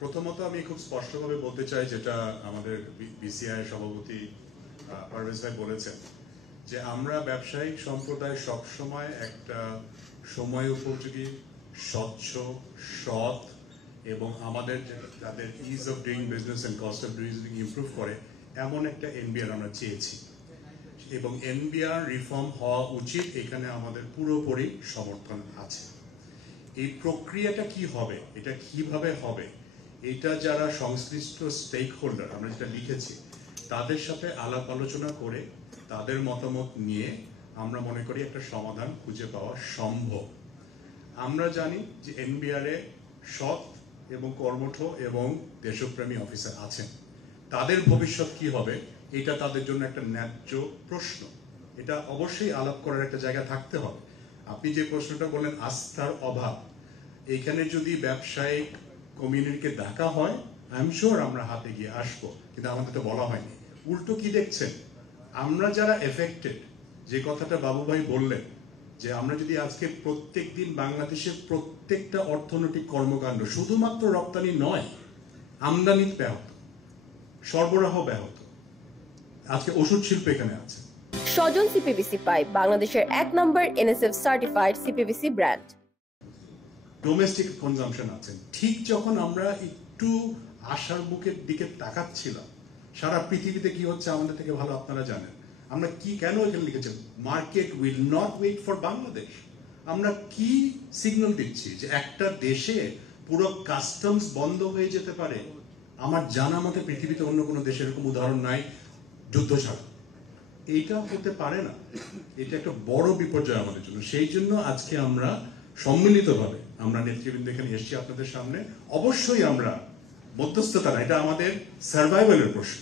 প্রথমত আমি খুব স্পষ্টভাবে বলতে চাই, যেটা আমাদের বিসিআই সভাপতি পারভেজ ভাই বলেছেন, যে আমরা ব্যবসায়িক সম্প্রদায় সবসময় একটা সময় উপযোগী, স্বচ্ছ, সৎ এবং আমাদের তাদের ease of doing business and cost of doing improve করে এমন একটা এনবিআর আমরা চেয়েছি, এবং এনবিআর রিফর্ম হওয়া উচিত। এখানে আমাদের পুরোপুরি সমর্থন আছে। এই প্রক্রিয়াটা কি হবে, এটা কিভাবে হবে, এটা যারা সংশ্লিষ্ট স্টেক হোল্ডার আমরা যেটা লিখেছি তাদের সাথে আলাপ আলোচনা করে তাদের মতামত নিয়ে আমরা মনে করি একটা সমাধান খুঁজে পাওয়া সম্ভব। আমরা জানি যে এনবিআর এ সৎ এবং কর্মঠ এবং দেশপ্রেমী অফিসার আছেন। তাদের ভবিষ্যৎ কি হবে এটা তাদের জন্য একটা ন্যায্য প্রশ্ন। এটা অবশ্যই আলাপ করার একটা জায়গা থাকতে হবে। আপনি যে প্রশ্নটা বললেন আস্থার অভাব, এইখানে যদি ব্যবসায়িক কমিউনিটিকে ডাকা হয় আই এম শিওর আমরা হাতে গিয়ে আসবো, কিন্তু আমাদের তো বলা হয়নি। উল্টো কি দেখছেন, আমরা যারা এফেক্টেড, যে কথাটা বাবু ভাই বললেন যে আমরা যদি আজকে প্রত্যেক দিন বাংলাদেশের প্রত্যেকটা অর্থনৈতিক কর্মকাণ্ড শুধুমাত্র রপ্তানি নয়, আমদানি ব্যাহত, সরবরাহ ব্যাহত, আজকে ওষুধ শিল্প এখানে আছে। স্বজন সিপিবিসি পাইপ বাংলাদেশের 1 number NSF certified CPBC brand. Domestic consumption আছে। ঠিক যখন আমরা একটু আশার বুকের দিকে তাকাচ্ছিলাম, সারা পৃথিবীতে কি হচ্ছে আমাদের থেকে ভালো আপনারা জানেন। আমরা কি কেন এখানে লিখেছেন market will not wait for Bangladesh. আমরা কি সিগন্যাল দিচ্ছি যে একটা দেশে পুরো কাস্টমস বন্ধ হয়ে যেতে পারে? আমার জানা মতে পৃথিবীতে অন্য কোনো দেশের এরকম উদাহরণ নাই যুদ্ধ ছাড়া। এইটা হতে পারে না, এটা একটা বড় বিপর্যয় আমাদের জন্য। সেই জন্য আজকে আমরা সম্মিলিতভাবে আমরা নেতৃবৃন্দ এখানে এসেছি আপনাদের সামনে। অবশ্যই আমরা মধ্যস্থতা না, এটা আমাদের সার্ভাইভালের প্রশ্ন।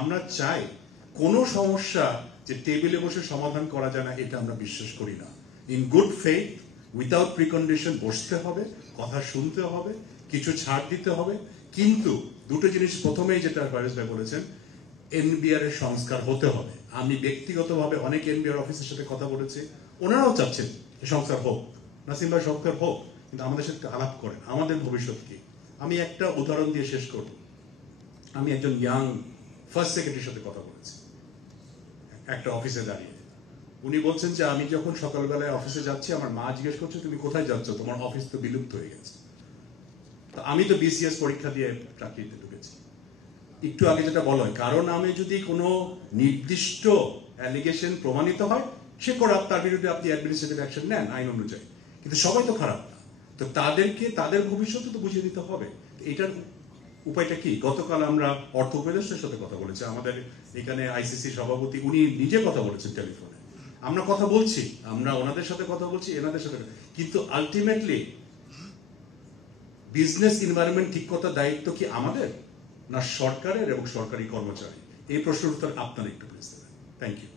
আমরা চাই কোনো সমস্যা যে টেবিলে বসে সমাধান করা যায় না, এটা আমরা বিশ্বাস করি না। In good faith, without precondition বসতে হবে, কথা শুনতে হবে, কিছু ছাড় দিতে হবে। কিন্তু দুটো জিনিস প্রথমেই যেটা পারভেজ ভাই বলেছেন, এনবিআর এর সংস্কার হতে হবে। আমি ব্যক্তিগতভাবে অনেক এনবিআর অফিসের সাথে কথা বলেছি, ওনারাও চাচ্ছেন সংস্কার হোক, নাসিম ভাই সংস্কার হোক, কিন্তু আমাদের সাথে আলাপ করেন আমাদের ভবিষ্যৎ কি। আমি একটা উদাহরণ দিয়ে শেষ করব। আমি একজন ইয়াং ফার্স্ট সেক্রেটারির সাথে কথা বলেছি একটা অফিসে দাঁড়িয়ে। উনি বলছেন যে আমি যখন সকালবেলায় অফিসে যাচ্ছি, আমার মা জিজ্ঞেস করছে তুমি কোথায় যাচ্ছ, তোমার অফিস তো বিলুপ্ত হয়ে গেছে। তো আমি তো বিসিএস পরীক্ষা দিয়ে চাকরিতে ঢুকেছি। একটু আগে যেটা বলা হয়, কারো নামে যদি কোনো নির্দিষ্ট অ্যালিগেশন প্রমাণিত হয়, সে করাপ, তার বিরুদ্ধে আপনি অ্যাডমিনিস্ট্রেটিভ অ্যাকশন নেন আইন অনুযায়ী। কিন্তু সবাই তো খারাপ না, তো তাদেরকে তাদের ভবিষ্যৎ তো বুঝিয়ে দিতে হবে। এটার উপায়টা কি? গতকাল আমরা অর্থ উপদেষ্টার সাথে কথা বলেছি, আমাদের এখানে আইসিসি সভাপতি উনি নিজে কথা বলেছেন টেলিফোনে। আমরা কথা বলছি, আমরা ওনাদের সাথে কথা বলছি, এনাদের সাথে, কিন্তু আলটিমেটলি বিজনেস এনভায়রনমেন্ট ঠিক করার দায়িত্ব কি আমাদের না সরকারের এবং সরকারি কর্মচারী? এই প্রশ্নের উত্তর আপনারা একটু প্লিজ দেবেন। Thank you.